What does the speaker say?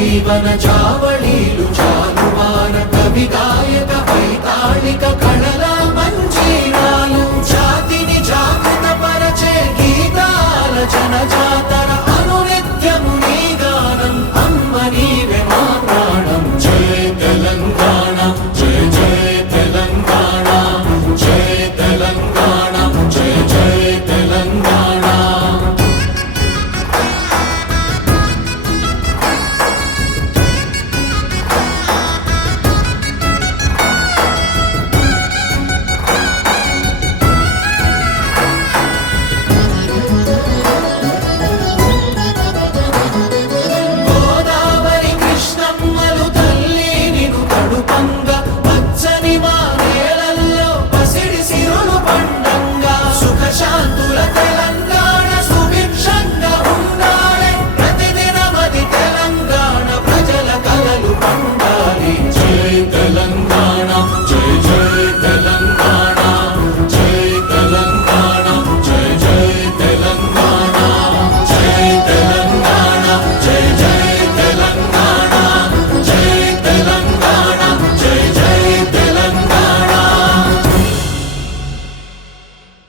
జీవన చావళీలు చాలువాన కవి గాయక వైతాళిక కళల మంజీరాలు జాతిని జాగృత పరచే గీతాల జనజాతర అనునిత్యము నీగా